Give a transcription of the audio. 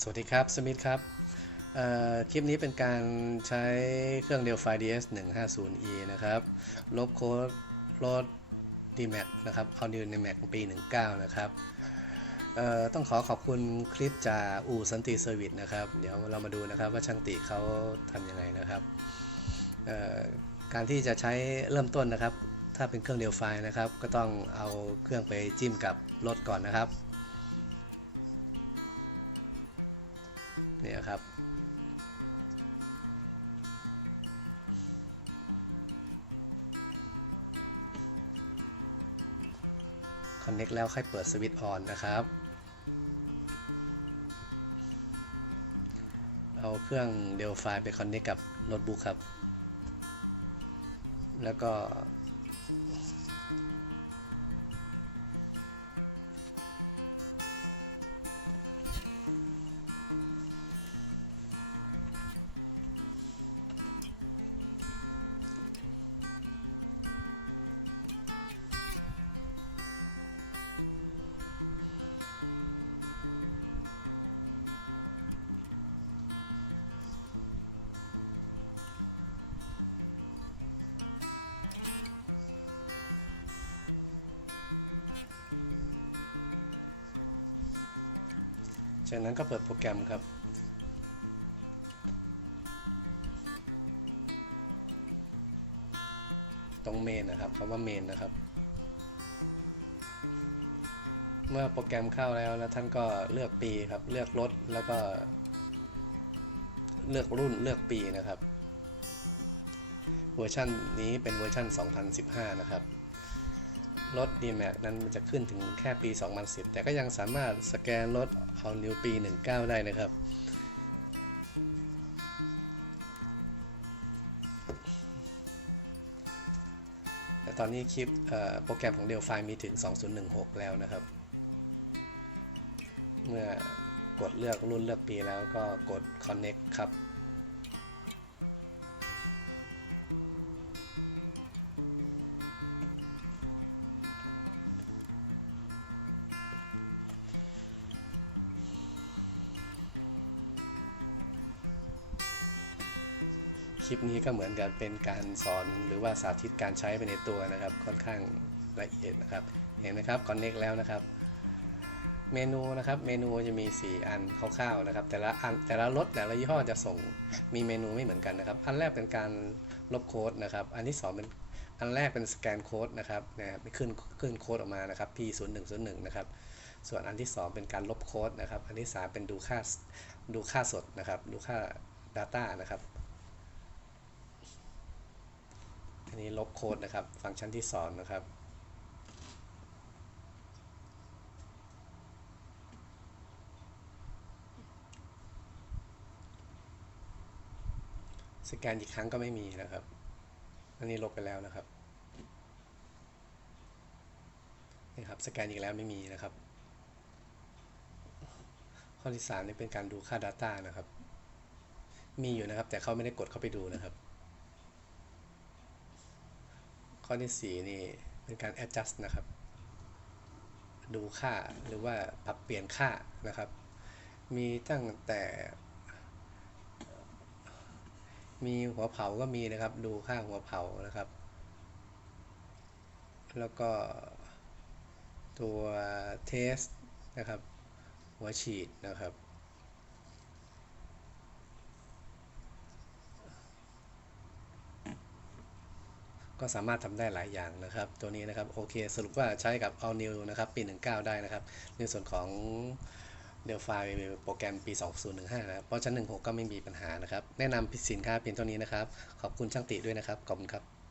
สวัสดีครับสมิธครับคลิปนี้เป็นการใช้เครื่อง Delphi DS 150e นะครับ ลบโค้ดรถ DMAX นะครับเอาดิวใน Mac ปี 19 นะครับต้องขอขอบคุณคลิปจากอู่สันติเซอร์วิสนะครับ เดี๋ยวเรามาดูนะครับว่าช่างติเขาทำยังไงนะครับ การที่จะใช้เริ่มต้นนะครับ ถ้าเป็นเครื่อง Delphi นะครับ ก็ต้องเอาเครื่องไปจิ้มกับรถก่อนนะครับ เนี่ยครับ คอนเน็กแล้วค่อยเปิดสวิตช์ออนนะครับ เอาเครื่องเดลไฟไปคอนเน็กกับโน้ตบุ๊กครับ แล้วก็ จากนั้นก็เปิดโปรแกรมครับ ตรงเมนนะครับคำว่าเมนนะครับ เมื่อโปรแกรมเข้าแล้วแล้วท่านก็เลือกปีครับ เลือกรถแล้วก็ เลือกรุ่นเลือกปีนะครับ เวอร์ชันนี้เป็นเวอร์ชัน2015 นะครับ รถ DMAX นั้นมันจะขึ้นถึงแค่ปี 2010 แต่ก็ยังสามารถสแกนรถเอานิวปี 19 ได้นะครับ แต่ตอนนี้คลิปโปรแกรมของ Delphi มีถึง 2016 แล้วนะครับ เมื่อกดเลือกรุ่นเลือกปีแล้วก็กด Connect ครับ คลิปนี้ก็เหมือนกันเป็นการสอนหรือว่าสาธิตการใช้ไปในตัวนะครับ ค่อนข้างละเอียดนะครับ เห็นไหมครับ Connect แล้วนะครับ เมนูนะครับ เมนูจะมี 4 อันคร่าวๆนะครับ แต่ละอันแต่ละรถแต่ละยี่ห้อจะส่งมีเมนูไม่เหมือนกันนะครับ อันแรกเป็นการลบโค้ดนะครับ อันที่ 2 เป็นอันแรกเป็นสแกนโค้ดนะครับนะครับขึ้นขึ้นโค้ดออกมานะครับ P 0 1 0 1นะครับส่วนอันที่ 2 เป็นการลบโค้ดนะครับ อันที่ 3 เป็นดูค่าดูค่าสดนะครับ ดูค่า Data นะครับ อันนี้ลบโค้ดนะครับ ฟังก์ชันที่สอนนะครับ สแกนอีกครั้งก็ไม่มีนะครับ อันนี้ลบไปแล้วนะครับนี่ครับ สแกนอีกแล้วไม่มีนะครับ ข้อที่3นี่เป็นการดูค่า Data นะครับ มีอยู่นะครับ แต่เขาไม่ได้กดเข้าไปดูนะครับ ข้อที่ 4 นี่เป็นการ adjust นะครับ ดูค่าหรือว่าปรับเปลี่ยนค่านะครับ มีตั้งแต่ มีหัวเผาก็มีนะครับ ดูค่าหัวเผานะครับ แล้วก็ตัวเทสนะครับ หัวฉีดนะครับ ก็สามารถทำได้หลายอย่างนะครับ ตัวนี้นะครับโอเคสรุปว่าใช้กับ All New นะครับปี 19 ได้นะครับ ในส่วนของ Delphi โปรแกรมปี 2015 นะเพราะชั้น 16 ก็ไม่มีปัญหานะครับ แนะนำสินค้าเพียงเท่านี้นะครับ ขอบคุณช่างติด้วยนะครับ ขอบคุณครับ